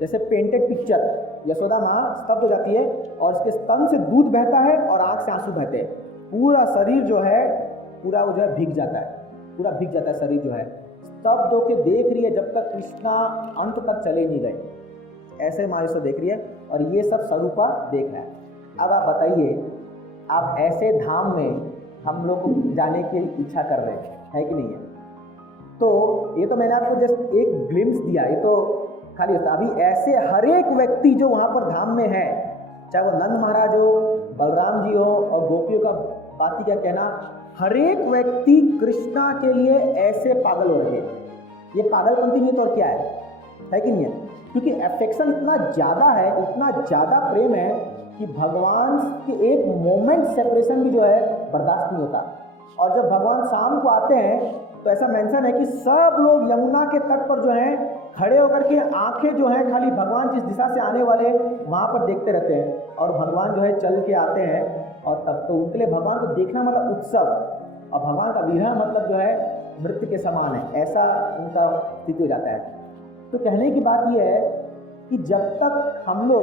जैसे पेंटेड पिक्चर, यशोदा माँ स्तब्ध हो जाती है, और इसके स्तन से दूध बहता है और आँख से आंसू बहते हैं, पूरा शरीर जो है पूरा वो जो है भीग जाता है, शरीर जो है स्तब्ध होकर देख रही है जब तक कृष्णा अंत तक चले नहीं गए। ऐसे माँ यशोदा देख रही है, और ये सब स्वरूपा देख रहा है। अब आप बताइए, आप ऐसे धाम में हम लोग को जाने की इच्छा कर रहे हैं, है कि नहीं है? तो ये तो मैंने आपको जस्ट एक ग्लिम्स दिया, ये तो खाली होता। अभी ऐसे हर एक व्यक्ति जो वहाँ पर धाम में है, चाहे वो नंद महाराज हो, बलराम जी हो, और गोपियों का बात ही क्या कहना, हर एक व्यक्ति कृष्णा के लिए ऐसे पागल हो रहे हैं। ये पागलपंती नहीं तो और क्या है कि नहीं है? क्योंकि अफेक्शन इतना ज़्यादा है, इतना ज़्यादा प्रेम है कि भगवान के एक मोमेंट सेपरेशन भी जो है बर्दाश्त नहीं होता। और जब भगवान शाम को आते हैं तो ऐसा मेंशन है कि सब लोग यमुना के तट पर जो है खड़े होकर के आंखें जो है खाली भगवान जिस दिशा से आने वाले वहाँ पर देखते रहते हैं, और भगवान जो है चल के आते हैं, और तब तो उनके लिए भगवान को देखना मतलब उत्सव, और भगवान का विरह मतलब जो है मृत्यु के समान है, ऐसा उनका स्थिति हो जाता है। तो कहने की बात यह है कि जब तक हम लोग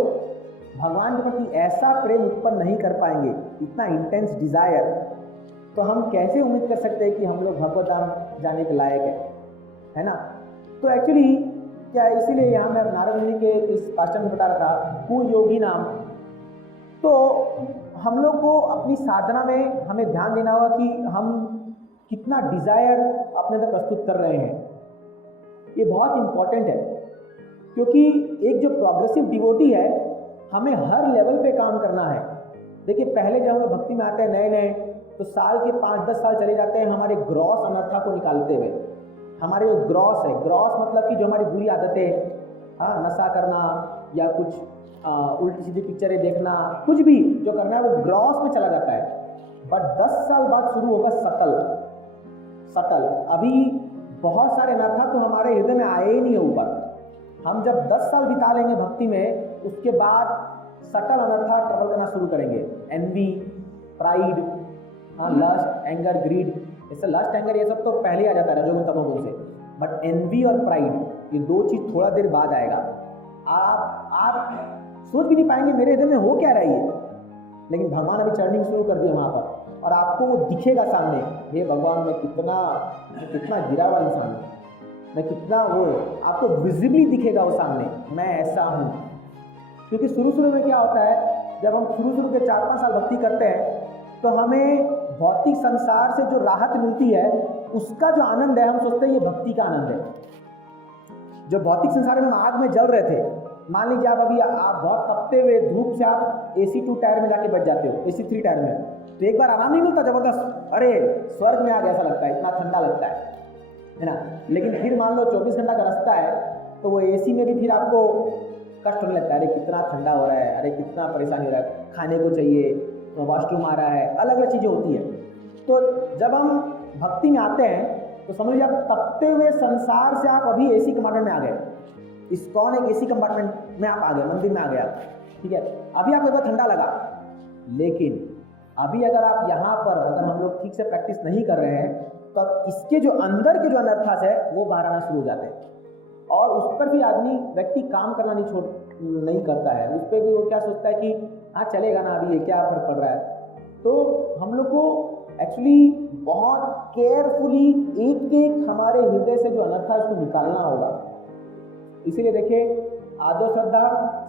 भगवान के प्रति ऐसा प्रेम उत्पन्न नहीं कर पाएंगे, इतना इंटेंस डिज़ायर, तो हम कैसे उम्मीद कर सकते हैं कि हम लोग भगवत धाम जाने के लायक है ना? तो एक्चुअली क्या, इसीलिए यहाँ मैं नारद मुनि के इस पास्टर में बता रहा था कुयोगी नाम। तो हम लोग को अपनी साधना में हमें ध्यान देना होगा कि हम कितना डिज़ायर अपने अंदर प्रस्तुत कर रहे हैं, ये बहुत इम्पॉर्टेंट है। क्योंकि एक जो प्रोग्रेसिव डिवोटी है, हमें हर लेवल पे काम करना है। देखिए, पहले जब हम लोग भक्ति में आते हैं नए नए, तो साल के 5-10 साल चले जाते हैं हमारे ग्रॉस अनर्था को निकालते हुए। हमारे जो ग्रॉस है, ग्रॉस मतलब कि जो हमारी बुरी आदतें, हाँ, नशा करना या कुछ उल्टी सीधी पिक्चरें देखना, कुछ भी जो करना है वो ग्रॉस में चला जाता है। बट 10 साल बाद शुरू होगा सटल। अभी बहुत सारे अनर्था तो हमारे हृदय में आए ही नहीं ऊपर। हम जब 10 साल बिता लेंगे भक्ति में, उसके बाद सटल अनर्था ट्रबल करना शुरू करेंगे। एनवी, प्राइड, हाँ, लस्ट, एंगर, ग्रीड। जैसे लस्ट, एंगर ये सब तो पहले ही आ जाता है रजोगुण तमोगुण से, बट एनवी और प्राइड ये दो चीज थोड़ा देर बाद आएगा। आप सोच भी नहीं पाएंगे मेरे हृदय में हो क्या रहा है ये, लेकिन भगवान अभी चर्निंग शुरू कर दिया वहां पर, और आपको वो दिखेगा सामने। हे भगवान, मैं कितना गिरा हुआ इंसान हूँ, मैं कितना वो आपको विजिबली दिखेगा वो सामने, मैं ऐसा हूँ। क्योंकि शुरू में क्या होता है, जब हम शुरू के 4-5 साल भक्ति करते हैं तो हमें भौतिक संसार से जो राहत मिलती है उसका जो आनंद है, हम सोचते हैं ये भक्ति का आनंद है। जो भौतिक संसार में हम आग में जल रहे थे, मान लीजिए आप बहुत तपते हुए धूप से आप AC 2 टायर में जाके बैठ जाते हो, AC 3 टायर में, तो एक बार आराम नहीं मिलता जबरदस्त, अरे स्वर्ग में आ गया ऐसा लगता है, इतना ठंडा लगता है ना। लेकिन फिर मान लो 24 घंटा का रास्ता है, तो वो AC में भी फिर आपको कष्ट होने लगता है, अरे कितना ठंडा हो रहा है, अरे कितना परेशानी हो रहा है, खाने को चाहिए, वॉशरूम आ रहा है, अलग अलग चीज़ें होती है। तो जब हम भक्ति में आते हैं तो समझ लीजिए आप तपते हुए संसार से आप अभी AC कंपार्टमेंट में आ गए, इस्कॉन एक AC कंपार्टमेंट में आप आ गए, मंदिर में आ गया, ठीक है। अभी आपको एक बार ठंडा लगा, लेकिन अभी अगर आप यहाँ पर अगर हम लोग ठीक से प्रैक्टिस नहीं कर रहे हैं तो इसके जो अंदर के जो अनर्थास है वो बाहर आना शुरू हो जाते हैं, और उस पर भी व्यक्ति काम करना नहीं करता है। उस पर भी वो क्या सोचता है कि हाँ चलेगा ना, अभी ये क्या फर्क पड़ रहा है। तो हम लोग को एक्चुअली बहुत केयरफुली एक हमारे हृदय से जो अनर्था है उसको निकालना होगा। इसीलिए देखिए, आदो श्रद्धा,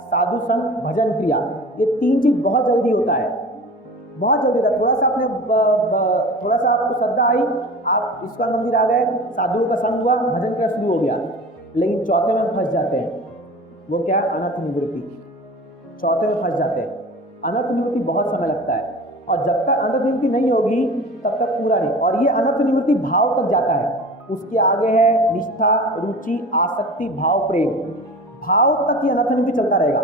साधु संग, भजन क्रिया, ये 3 चीज बहुत जल्दी होता है, बहुत जल्दी होता है। थोड़ा सा आपको श्रद्धा आई, आप इस्कॉन मंदिर आ गए, साधुओं का संग हुआ, भजन क्रिया शुरू हो गया, लेकिन चौथे में फंस जाते हैं। वो क्या? अनर्थ निवृत्ति। चौथे में फंस जाते हैं। अनर्थ निवृत्ति बहुत समय लगता है, और जब तक अनर्थ निवृत्ति नहीं होगी तब तक पूरा नहीं। और ये अनर्थ निवृत्ति भाव तक जाता है, उसके आगे है निष्ठा, रुचि, आसक्ति, भाव, प्रेम। भाव तक ये अनर्थ निवृत्ति चलता रहेगा।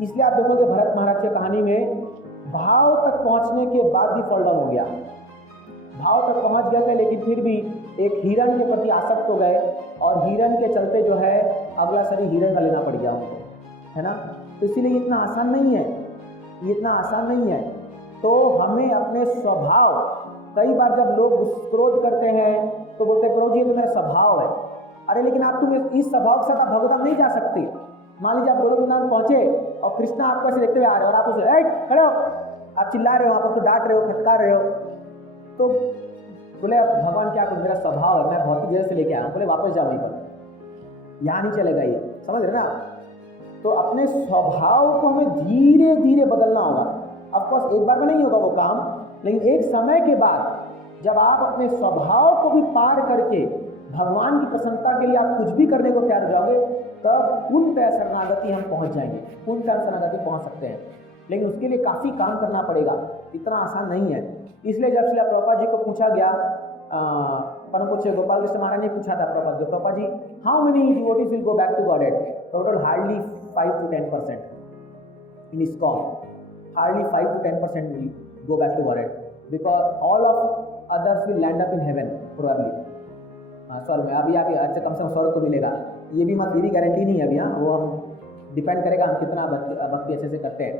इसलिए आप देखोगे भरत महाराज की कहानी में भाव तक पहुंचने के बाद भी फॉल डाउन हो गया। भाव तक पहुंच गए थे, लेकिन फिर भी एक हिरण के प्रति आसक्त हो गए, और हिरण के चलते जो है अगला शरीर हिरण का लेना पड़ गया उनको, है ना। तो इसीलिए इतना आसान नहीं है, ये इतना आसान नहीं है। तो हमें अपने स्वभाव, कई बार जब लोग क्रोध करते हैं तो बोलते हैं क्रोध ये तो मेरा स्वभाव है। अरे लेकिन आप तुम इस स्वभाव के साथ आप भगवत नहीं जा सकते। मान लीजिए आप गोलोकनाथ पहुंचे और कृष्णा आपको ऐसे देखते हुए आ रहे हो, और आप उसे खड़े हो, आप चिल्ला रहे हो, आप उसको डांट रहे हो, फटकार रहे हो, तो बोले भगवान क्या करूं, मेरा स्वभाव है, मैं भौतिक जगह से लेके आया हूं। बोले वापस जाओ वहीं पर, यहाँ नहीं चलेगा ये, समझ रहे ना। तो अपने स्वभाव को हमें धीरे धीरे बदलना होगा। ऑफकोर्स एक बार में नहीं होगा वो काम, लेकिन एक समय के बाद जब आप अपने स्वभाव को भी पार करके भगवान की प्रसन्नता के लिए आप कुछ भी करने को तैयार हो जाओगे, तब पूर्णतः शरणागति हम पहुंच जाएंगे, पूर्णतः शरणागति पहुंच सकते हैं। लेकिन उसके लिए काफ़ी काम करना पड़ेगा, इतना आसान नहीं है। इसलिए जब श्रील प्रभुपाद जी को पूछा गया, परम पूज्य गोपाल कृष्ण महाराज ने पूछा था Prabhupada ji, how many devotees will go back to Godhead? Total hardly 5 to 10% in ISKCON, hardly 5 to 10% will go back to Godhead, because all of others will land up in heaven probably, स्वर्ग में। अभी अच्छा कम से कम स्वर्ग को मिलेगा, ये भी गारंटी नहीं है अभी। हाँ, वो हम डिपेंड करेगा हम कितना भक्ति अच्छे से करते हैं।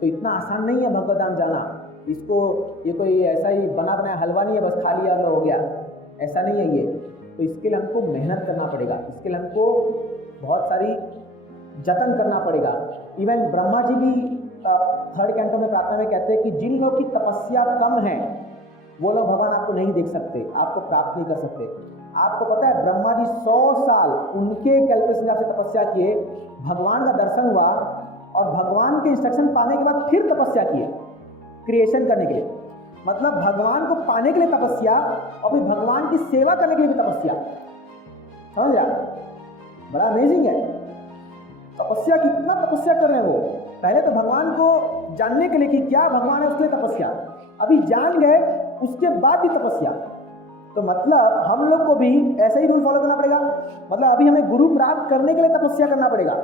तो इतना आसान नहीं है भगवत धाम जाना। इसको ये कोई ऐसा ही बना बनाया हलवा नहीं है, बस खा लिया और हो गया, ऐसा नहीं है ये। तो इसके लिए हमको मेहनत करना पड़ेगा, इसके लिए हमको बहुत सारी जतन करना पड़ेगा। इवन ब्रह्मा जी भी 3rd कैंटो में प्रार्थना में कहते हैं कि जिन लोग की तपस्या कम है वो लोग भगवान आपको नहीं देख सकते, आपको प्राप्त नहीं कर सकते। आपको पता है ब्रह्मा जी 100 साल उनके कैलकुलेशन से तपस्या किए, भगवान का दर्शन हुआ, और भगवान के इंस्ट्रक्शन पाने के बाद फिर तपस्या किए क्रिएशन करने के लिए। मतलब भगवान को पाने के लिए तपस्या, और फिर भगवान की सेवा करने के लिए भी तपस्या। समझ रहा? बड़ा अमेजिंग है। तपस्या, कितना तपस्या कर रहे हैं वो। पहले तो भगवान को जानने के लिए कि क्या भगवान है उसके लिए तपस्या, अभी जान गए उसके बाद भी तपस्या। तो मतलब हम लोग को भी ऐसा ही रूल फॉलो करना पड़ेगा। मतलब अभी हमें गुरु प्राप्त करने के लिए तपस्या करना पड़ेगा।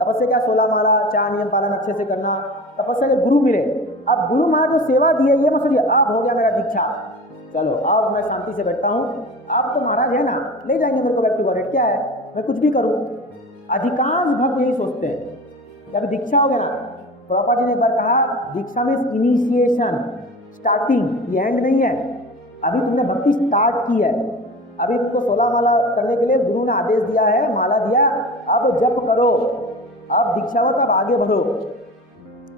तपस्या क्या, 16 माला 4 नियम पालन अच्छे से करना, तपस्या के गुरु मिले। अब गुरु महाराज जो सेवा दिए, ये मत सोचिए अब हो गया मेरा दीक्षा, चलो अब मैं शांति से बैठता हूँ, अब तो महाराज है ना ले जाएंगे मेरे को बैक टू गॉडेड, क्या है मैं कुछ भी करूँ। अधिकांश भक्त यही सोचते हैं। जब दीक्षा हो गया ना, प्रभुपाद जी ने एक बार कहा दीक्षा में इनिशिएशन, स्टार्टिंग, ये एंड नहीं है। अभी तुमने भक्ति स्टार्ट की है, अभी तुमको 16 माला करने के लिए गुरु ने आदेश दिया है, माला दिया, अब जप करो, अब दीक्षा हो तो अब आगे बढ़ो।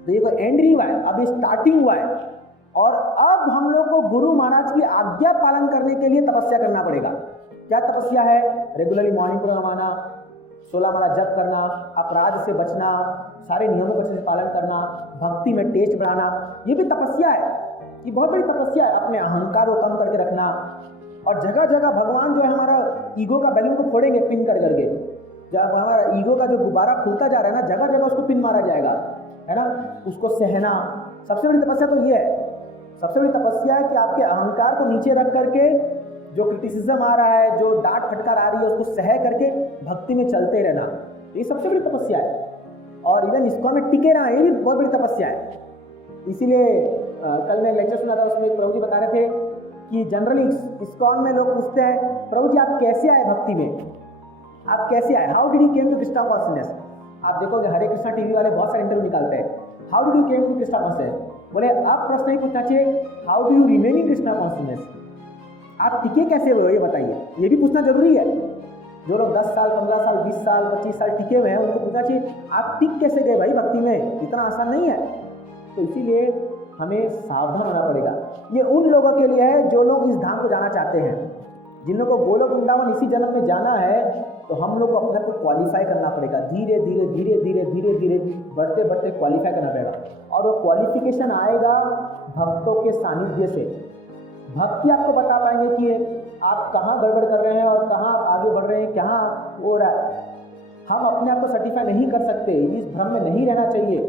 तो ये कोई एंड नहीं हुआ है, अभी स्टार्टिंग हुआ है। और अब हम लोग को गुरु महाराज की आज्ञा पालन करने के लिए तपस्या करना पड़ेगा। क्या तपस्या है? रेगुलरली मॉर्निंग प्रोग्राम आना, 16 माला जप करना, अपराध से बचना, सारे नियमों का अच्छे से पालन करना, भक्ति में टेस्ट बढ़ाना, ये भी तपस्या है। ये बहुत बड़ी तपस्या है, अपने अहंकार को कम करके रखना। और जगह जगह भगवान जो है हमारा ईगो का बैलून को फोड़ेंगे पिन कर करके। जब हमारा ईगो का जो गुब्बारा खुलता जा रहा है ना, जगह जगह उसको पिन मारा जाएगा, है ना, उसको सहना। सबसे बड़ी तपस्या तो ये है, सबसे बड़ी तपस्या है कि आपके अहंकार को नीचे रख करके जो क्रिटिसिज्म आ रहा है, जो डांट फटकार आ रही है, उसको सह करके भक्ति में चलते रहना, ये सबसे बड़ी तपस्या है। और इवन ISKCON में टिके रहना, ये भी बहुत बड़ी तपस्या है। इसीलिए कल मैं लेक्चर सुना था, उसमें एक प्रभु जी बता रहे थे कि जनरली ISKCON में लोग पूछते हैं प्रभु जी आप कैसे आए भक्ति में, आप कैसे आए, how did you came to Krishna consciousness. आप देखोगे हरे कृष्णा टीवी वाले बहुत सारे इंटरव्यू निकालते हैं, how did you came to Krishna consciousness. बोले आप प्रश्न नहीं पूछना चाहिए how do you remain in Krishna consciousness, आप टिके कैसे हुए ये बताइए, ये भी पूछना जरूरी है। जो लोग 10 साल 15 साल 20 साल 25 साल टिके हुए हैं उनको पूछना चाहिए आप टिक कैसे गए भाई भक्ति में, इतना आसान नहीं है। तो इसीलिए हमें सावधान होना पड़ेगा। ये उन लोगों के लिए है जो लोग इस धाम को जाना चाहते हैं, जिन लोगों को गोलोक वृंदावन इसी जन्म में जाना है। तो हम लोग को अपने को क्वालिफाई करना पड़ेगा, धीरे धीरे धीरे धीरे धीरे धीरे बढ़ते बढ़ते क्वालिफाई करना पड़ेगा। और वो क्वालिफिकेशन आएगा भक्तों के सानिध्य से। भक्ति आपको बता पाएंगे कि आप कहाँ गड़बड़ कर रहे हैं और कहाँ आगे बढ़ रहे हैं, कहाँ हो रहा है। हम अपने आप को सर्टिफाई नहीं कर सकते, इस भ्रम में नहीं रहना चाहिए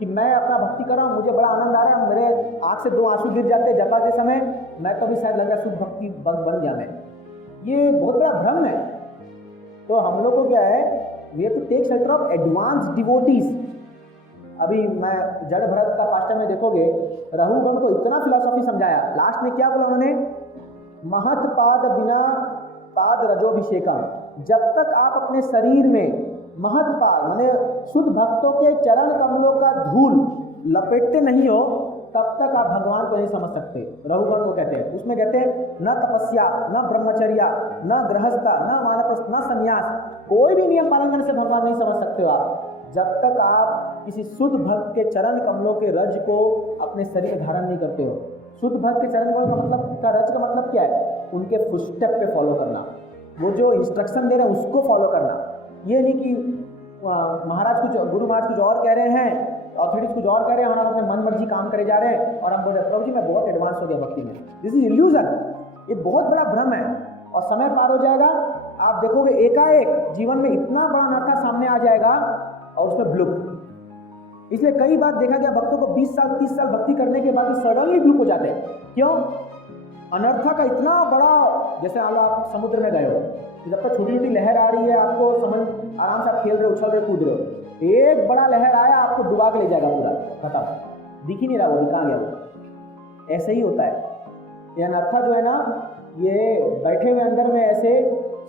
कि मैं अपना भक्ति कर रहा हूँ, मुझे बड़ा आनंद आ रहा है, मेरे आँख से 2 आंसू गिर जाते हैं जपा के समय, मैं तो भी शायद लग रहा है शुद्ध भक्ति बन गया मैं। ये बहुत बड़ा भ्रम है। तो हम लोग को क्या है, we have to take shelter of advance devotees. अभी मैं जड़ भरत का पास्टर में देखोगे, रघुगण को इतना फिलॉसफी समझाया, लास्ट में क्या बोला उन्होंने, महत पाद बिना पाद रजोभिषेकम। जब तक आप अपने शरीर में महत पाद माने शुद्ध भक्तों के चरण कमलों का धूल लपेटते नहीं हो, तब तक आप भगवान को नहीं समझ सकते। रघुगण को कहते हैं, उसमें कहते हैं न तपस्या, न ब्रह्मचर्या, न गृहस्था, न वानप्रस्थ, न संन्यास, कोई भी नियम पालन करने से भगवान नहीं समझ सकते हो आप, जब तक आप किसी शुद्ध भक्त के चरण कमलों के रज को अपने शरीर में धारण नहीं करते हो। शुद्ध भक्त के चरण कमलों का मतलब का रज का मतलब क्या है, उनके फुटस्टेप पे फॉलो करना, वो जो इंस्ट्रक्शन दे रहे हैं उसको फॉलो करना। ये नहीं कि महाराज कुछ, गुरु महाराज कुछ और कह रहे हैं, अथॉरिटीज कुछ और कह रहे हैं, हम अपने मन मर्जी काम करे जा रहे हैं और हम बोल रहे हैं प्रभु जी मैं बहुत एडवांस हो गया भक्ति में। दिस इज इल्यूजन, ये बहुत बड़ा भ्रम है। और समय पार हो जाएगा, आप देखोगे एकाएक जीवन में इतना बड़ा नाता सामने आ जाएगा और उसमें ब्लूप। इसलिए कई बार देखा गया भक्तों को 20 साल 30 साल भक्ति करने के बाद सडनली ब्लूप हो जाते हैं। क्यों? अनर्था का इतना बड़ा, जैसे आप समुद्र में गए हो, जब तक छोटी छोटी लहर आ रही है आपको समझ, आराम से आप खेल रहे हो, उछल रहे कूद रहे हो, एक बड़ा लहर आया आपको डुबा के ले जाएगा, पूरा खत्म, दिख ही नहीं रहा वो कहाँ गया वो। ऐसे ही होता है ये अनर्था जो है ना, ये बैठे हुए अंदर में ऐसे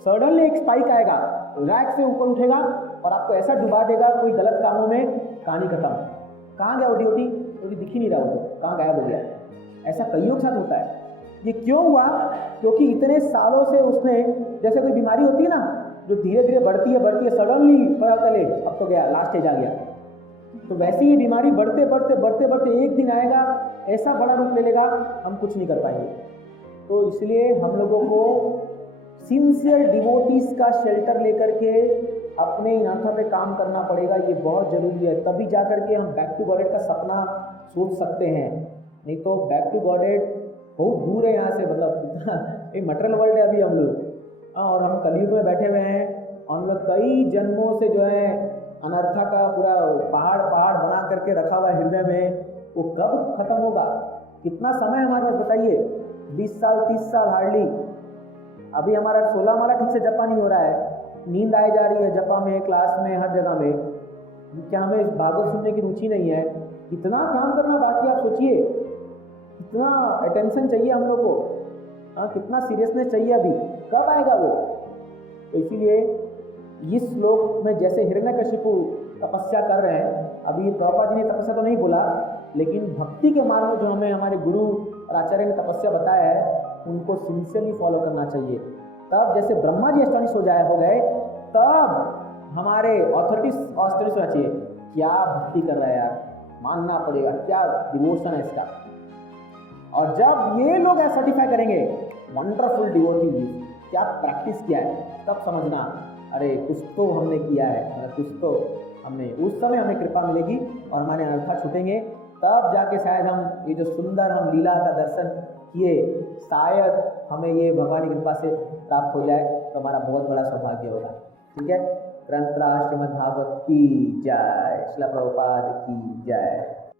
सडनली एक स्पाइक आएगा, रैक से ऊपर उठेगा और आपको ऐसा डुबा देगा कोई गलत कामों में, कहानी खत्म। कहाँ गया वो ड्यूटी दिख ही नहीं रहा, वो तो कहाँ गायब हो गया। ऐसा कईयों के साथ होता है। ये क्यों हुआ? क्योंकि इतने सालों से उसने, जैसे कोई बीमारी होती है ना जो धीरे धीरे बढ़ती है, सडनली पता चले अब तो गया, लास्ट स्टेज आ गया, तो वैसे ही बीमारी बढ़ते बढ़ते बढ़ते बढ़ते एक दिन आएगा ऐसा बड़ा रूप ले लेगा, हम कुछ नहीं कर पाएंगे। तो इसलिए हम लोगों को सिंसियर डिवोटीज का शेल्टर लेकर के अपने इनाथा पे काम करना पड़ेगा, ये बहुत जरूरी है। तभी जाकर के हम बैक टू गॉडेड का सपना सोच सकते हैं, नहीं तो बैक टू गॉडेड बहुत दूर है यहाँ से। मतलब एक मटेरियल वर्ल्ड है अभी हम लोग, और हम कलयुग में बैठे हुए हैं और हम लोग कई जन्मों से जो है अनर्था का पूरा पहाड़ पहाड़ बना करके रखा हुआ हृदय में, वो कब खत्म होगा? कितना समय हमारे पास बताइए? 20 साल 30 साल हार्डली। अभी हमारा 16 हमारा ठीक से जपा नहीं हो रहा है, नींद आई जा रही है जपा में, क्लास में, हर जगह में। क्या हमें भागवत सुनने की रुचि नहीं है? कितना काम करना बाकी, आप सोचिए, कितना अटेंशन चाहिए हम लोग को, हाँ, कितना सीरियसनेस चाहिए, अभी कब आएगा वो? तो इसीलिए इस श्लोक में जैसे हिरण्यकशिपु तपस्या कर रहे हैं, अभी प्रभुपाद जी ने तपस्या तो नहीं बोला, लेकिन भक्ति के मार्ग में जो हमें हमारे गुरु और आचार्य ने तपस्या बताया है, उनको सिंसियरली फॉलो करना चाहिए। तब जैसे ब्रह्मा जी एस्टोनिश हो गए, तब हमारे ऑथोरिटीज होना चाहिए, क्या भक्ति कर रहा है यार, मानना पड़ेगा, क्या डिवोशन है इसका। और जब ये लोग सर्टिफाई करेंगे वंडरफुल डिवोटी, क्या प्रैक्टिस किया है, तब समझना अरे कुछ तो हमने किया है, कुछ तो हमने, उस समय हमें कृपा मिलेगी और हमारे अनर्था छूटेंगे। तब जाके शायद हम ये जो सुंदर हम लीला का दर्शन किए, शायद हमें ये भगवान की कृपा से प्राप्त हो जाए, तो हमारा बहुत बड़ा सौभाग्य होगा। ठीक है, ग्रंथराज श्रीमद् भागवत की जय, श्रील प्रभुपाद की जय।